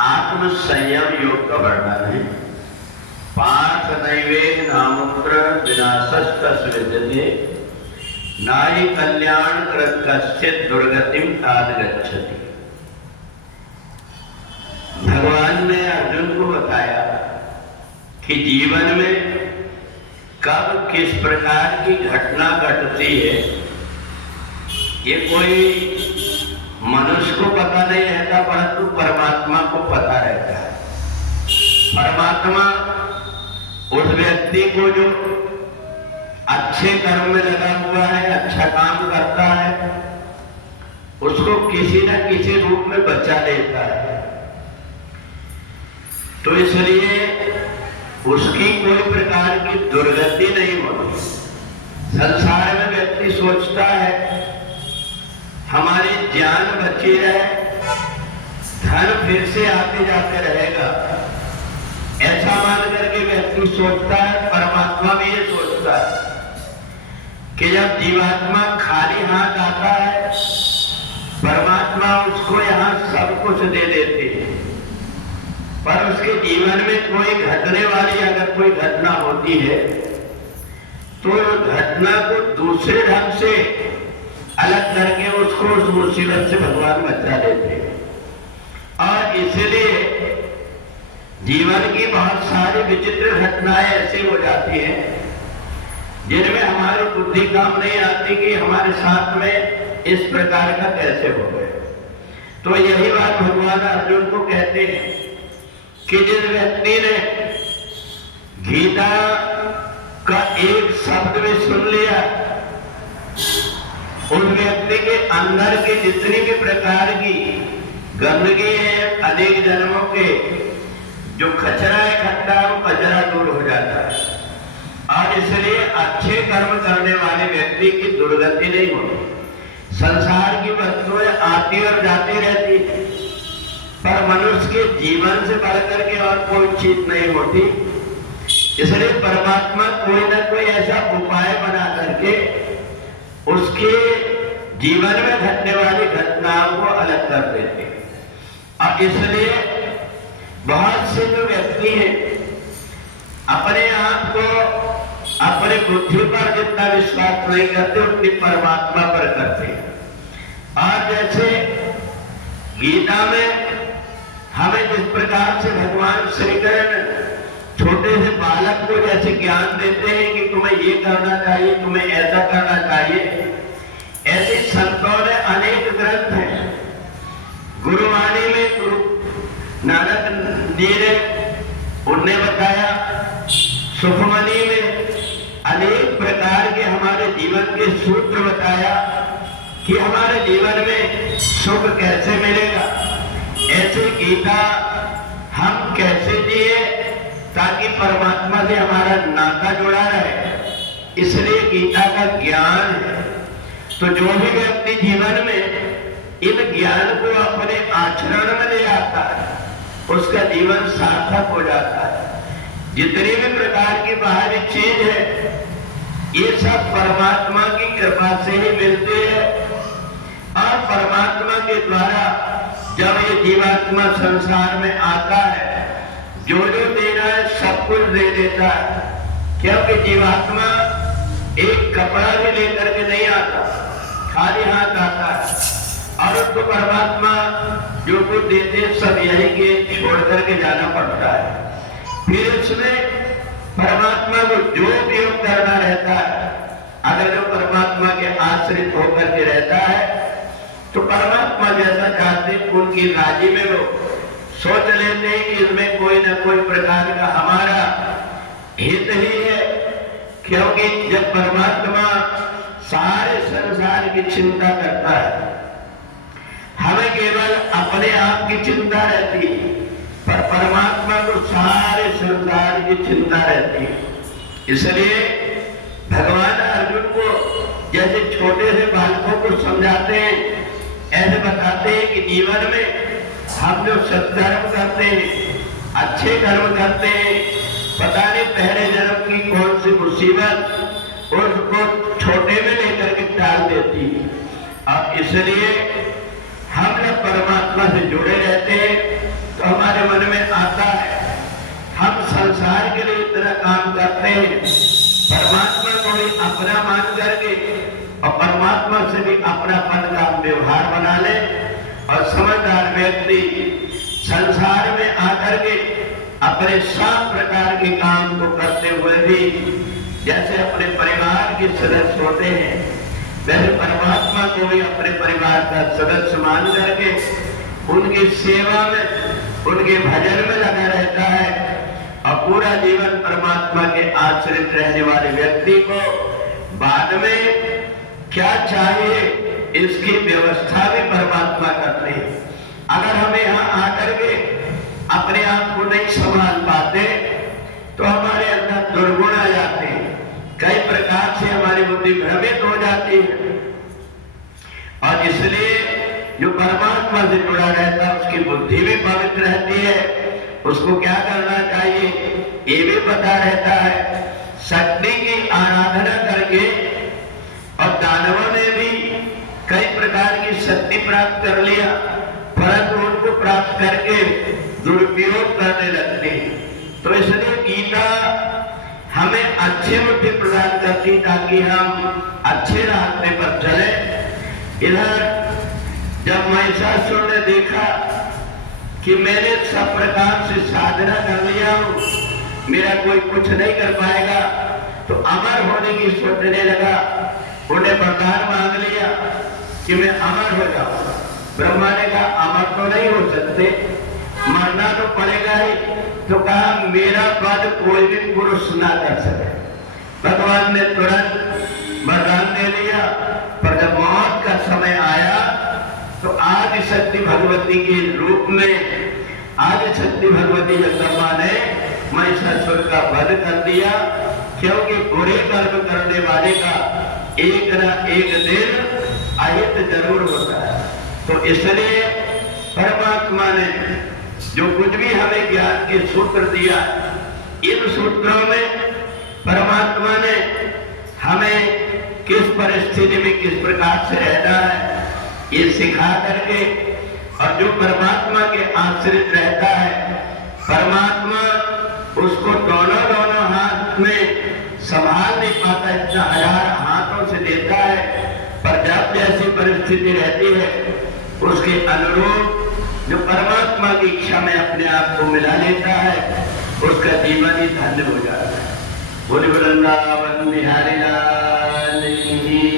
आत्म संयम योग का वर्णन है। पार्थ नैवेद नामुत्र विनाशस्त विद्यते नारी कल्याण कृत कश्चित दुर्गतिम ताद गच्छति। भगवान ने अर्जुन को बताया कि जीवन में कब किस प्रकार की घटना घटती है ये कोई मनुष्य को पता नहीं रहता, परंतु परमात्मा को पता रहता है। परमात्मा उस व्यक्ति को जो अच्छे कर्म में लगा हुआ है, अच्छा काम करता है, उसको किसी न किसी रूप में बचा लेता है। तो इसलिए उसकी कोई प्रकार की दुर्गति नहीं होती। संसार में व्यक्ति सोचता है हमारी जान बची रहे, धन फिर से आते जाते रहेगा, ऐसा मान करके व्यक्ति सोचता है। परमात्मा भी ये सोचता है कि जब जीवात्मा खाली हाथ आता है, परमात्मा उसको यहाँ सब कुछ दे देते हैं, पर उसके जीवन में कोई घटने वाली अगर कोई घटना होती है तो घटना को दूसरे ढंग से अलग करके उसको उस मुसीबत से भगवान बचा देते हैं। और इसलिए जीवन की बहुत सारी विचित्र घटनाएं ऐसी हो जाती हैं जिनमें हमारी बुद्धि काम नहीं आती कि हमारे साथ में इस प्रकार का कैसे हो गए। तो यही बात भगवान अर्जुन को कहते हैं कि जिस व्यक्ति ने गीता का एक शब्द भी सुन लिया, उन व्यक्ति के अंदर के जितनी भी प्रकार की गंदगी है, अनेक जन्मों के जो कचरा इकट्ठा है, वो कचरा दूर हो जाता है। और इसलिए अच्छे कर्म करने वाले व्यक्ति की दुर्गति नहीं होती। संसार की वस्तुएं आती और जाती रहती है, पर मनुष्य के जीवन से बढ़कर के और कोई चीज नहीं होती। इसलिए परमात्मा कोई ना कोई ऐसा उपाय बना करके उसके जीवन में घटने वाली घटनाओं को अलग कर देते हैं। और इसलिए बहुत से जो व्यक्ति हैं अपने आप को अपने बुद्धि पर जितना विश्वास नहीं करते उतनी परमात्मा पर करते हैं। और जैसे गीता में हमें जिस प्रकार से भगवान श्री कृष्ण छोटे से बालक को जैसे ज्ञान देते हैं कि तुम्हें ये करना चाहिए, तुम्हें ऐसा करना चाहिए, ऐसे संतों ने अनेक ग्रंथ हैं। गुरुवाणी में गुरु नानक जी ने उन्हें बताया, सुखमणि में अनेक प्रकार के हमारे जीवन के सूत्र बताया कि हमारे जीवन में सुख कैसे मिलेगा। ऐसे गीता हम कैसे जिए ताकि परमात्मा से हमारा नाता जुड़ा रहे, इसलिए गीता का ज्ञान है। तो जो भी व्यक्ति जीवन में इन ज्ञान को अपने आचरण में ले आता है, उसका जीवन सार्थक हो जाता है। जितनी भी प्रकार की बाहरी चीज है, ये सब परमात्मा की कृपा से ही मिलती है। और परमात्मा के द्वारा जब ये जीवात्मा संसार में आता है, जो जो देना है सब कुछ दे देता है। क्योंकि जीवात्मा एक कपड़ा भी लेकर के नहीं आता, खाली हाथ आता है। और उसको परमात्मा जो कुछ देते सब यही के छोड़ करके जाना पड़ता है। फिर उसमें परमात्मा को जो उपयोग करना रहता है, अगर जो परमात्मा के आश्रित होकर के रहता है तो परमात्मा जैसा चाहते उनकी राजी में वो सोच लेते हैं कि इसमें कोई ना कोई प्रकार का हमारा हित ही है। क्योंकि जब परमात्मा सारे संसार की चिंता करता है, हमें केवल अपने आप की चिंता रहती है, पर परमात्मा को सारे संसार की चिंता रहती है। इसलिए भगवान अर्जुन को जैसे छोटे से बालकों को समझाते हैं, ऐसे बताते हैं कि जीवन में हम जो सत्कर्म करते हैं, अच्छे कर्म करते हैं, पता नहीं पहले जन्म की कौन सी मुसीबत उसको छोटे में लेकर के टाल देती है। और इसलिए हम जब परमात्मा से जुड़े रहते हैं तो हमारे चाहते हैं परमात्मा को भी अपना मान करके और परमात्मा से भी अपनापन का व्यवहार बना ले। और समझदार व्यक्ति संसार में आकर के अपने सब प्रकार के काम को करते हुए भी जैसे अपने परिवार के सदस्य होते हैं वैसे परमात्मा को भी अपने परिवार का सदस्य मान करके उनकी सेवा में उनके भजन में लगा रहता है। और पूरा जीवन परमात्मा के आश्रित रहने वाले व्यक्ति को बाद में क्या चाहिए इसकी व्यवस्था भी परमात्मा करते हैं। अगर हमें यहाँ आकर के अपने आप को नहीं संभाल पाते तो हमारे अंदर दुर्गुण आ जाते हैं, कई प्रकार से हमारी बुद्धि भ्रमित हो जाती है। और इसलिए जो परमात्मा से जुड़ा रहता है उसकी बुद्धि भी पवित्र रहती है। उसको क्या करना चाहिए ये भी पता रहता है। शक्ति की आराधना करके और दानवों ने भी कई प्रकार की शक्ति प्राप्त कर लिया परंतु उनको प्राप्त करके दुरुपयोग करने लगते हैं। तो इसलिए गीता हमें अच्छे बुद्धि प्रदान करती ताकि हम अच्छे रास्ते पर चले। इधर जब महिषासुर ने देखा कि मैंने सब प्रकार से साधना कर लिया हूं, मेरा कोई कुछ नहीं कर पाएगा, तो अमर होने की सोचने लगा। उन्हें वरदान मांग लिया कि मैं अमर हो जाऊं। ब्रह्मा ने कहा अमर तो नहीं हो सकते, मरना तो पड़ेगा ही। तो कहा मेरा पद कोई भी पुरुष ना कर सके। भगवान ने तुरंत वरदान दे दिया। पर जब मौत का समय आया तो आदिशक्ति भगवती के रूप में आदिशक्ति भगवती जगदम्बा ने महिषासुर का वध कर दिया। क्योंकि बुरे कर्म करने वाले का एक न एक दिन अहित जरूर होता है। तो इसलिए परमात्मा ने जो कुछ भी हमें ज्ञान के सूत्र दिया, इन सूत्रों में परमात्मा ने हमें किस परिस्थिति में किस प्रकार से रहना है ये सिखा करके, और जो परमात्मा के आश्रित रहता है परमात्मा उसको दोनों दोनों हाथ में संभाल नहीं पाता, इतना हजार हाथों से देता है। पर जब जैसी परिस्थिति रहती है उसके अनुरूप जो परमात्मा की इच्छा में अपने आप को मिला लेता है उसका जीवन ही धन्य हो जाता है। बोले वृंदावन बिहारी लाल की